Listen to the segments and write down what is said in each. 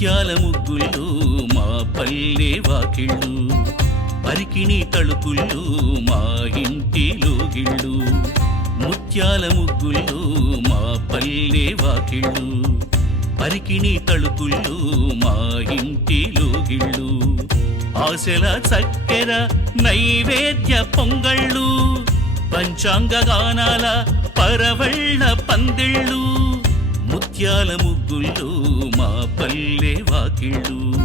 ముత్యాల ముగ్గుళ్ళు మా పల్లె వాకిళ్ళు. పరికిణి తళుకుళ్ళు మా ఇంటి లోగిళ్ళు. ముత్యాల ముగ్గుళ్ళు మా పల్లె వాకిళ్ళు. పరికిణి తళుకుళ్ళు మా ఇంటి లోగిళ్ళు. ఆశల చక్కెర నైవేద్య పొంగళ్ళు. పంచాంగ గానాల పరవళ్ళ పందిళ్ళు. ముత్యాల ముగ్గుళ్ళు మా పల్లె వాకిళ్ళు.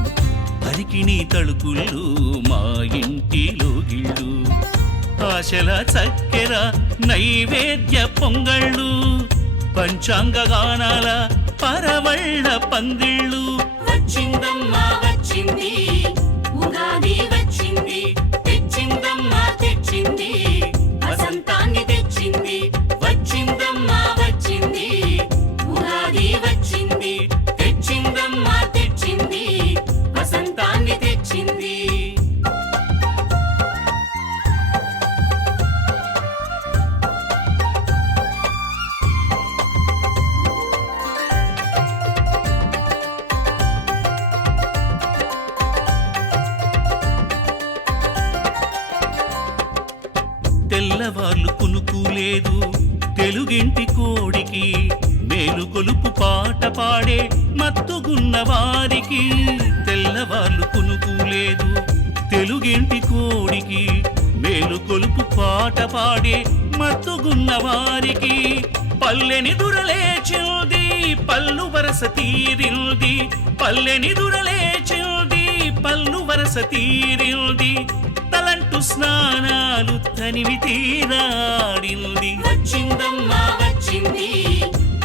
అరికిణి తలుపుళ్ళు మా ఇంటి లోగిళ్ళు. ఆశల చక్కెర నైవేద్య పొంగళ్ళు. పంచాంగ గానాల పరవళ్ళ పందిళ్ళు. వచ్చిందమ్మా వచ్చింది. ఉగాది వచ్చింది. తెల్లవార్లు కునుకులేదు. తెలుగింటి కోడికి మేలు కొలుపు పాట పాడే మత్తుగున్న వారికి తెల్లవార్లు కునుకులేదు. తెలుగింటి కోడికి మేలు కొలుపు పాట పాడే మత్తుగున్న వారికి పల్లెని దురలేచింది పల్లు వరస తీరింది. పల్లెని దురలేచింది పల్లు వరస తీరింది. తల స్నానాలు తనివి తీరాడింది. వచ్చిందమ్మా వచ్చింది.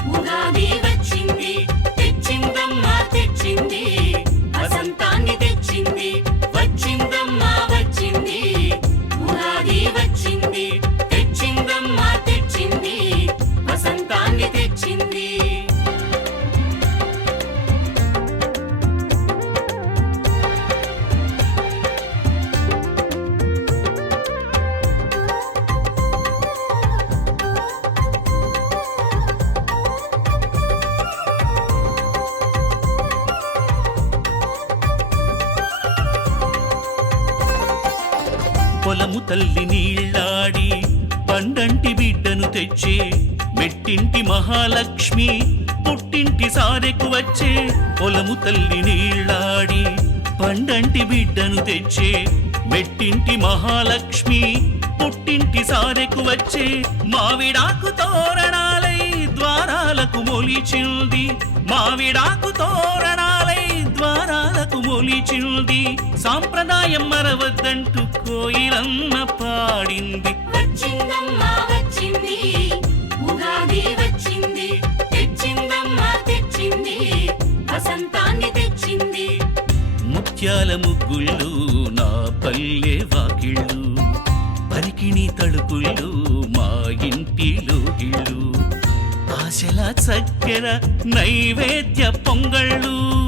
ఉగాది వచ్చింది. పొలము తల్లి నీళ్ళాడి పండంటి బిడ్డను తెచ్చే మెట్టింటి మహాలక్ష్మి పుట్టింటి సారెకు వచ్చే పొలము తల్లి నీళ్ళాడి పండంటి బిడ్డను తెచ్చే మెట్టింటి మహాలక్ష్మి పుట్టింటి సారెకు వచ్చే మావిడాకు తోరణాలై ద్వారాలకు మొలిచింది మావిడాకు తోరణ ద్వారాలకు మొలిచింది. సాంప్రదాయం మరవద్దంటూ కోయిలమ్మ పాడింది. వచ్చిందమ్మా వచ్చింది. ఉగాది వచ్చింది. తెచ్చిందమ్మా తెచ్చింది. వసంతాన్ని తెచ్చింది. ముత్యాల ముగ్గుళ్ళు నా పల్లె వాకిళ్ళు. పరికిణి తలుపుళ్ళు మా ఇంటిలో గిళ్ళు ఆశల చక్కెర నైవేద్య పొంగళ్ళు.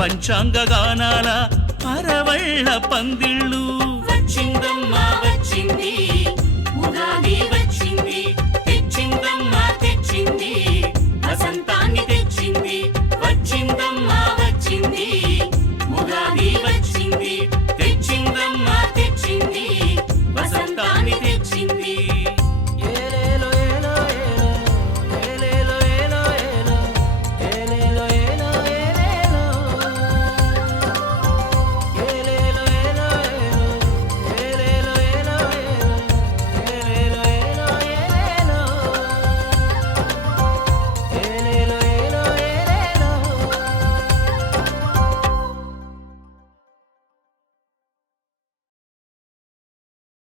పంచాంగ గానాల పరవళ్ళ పందిళ్ళు.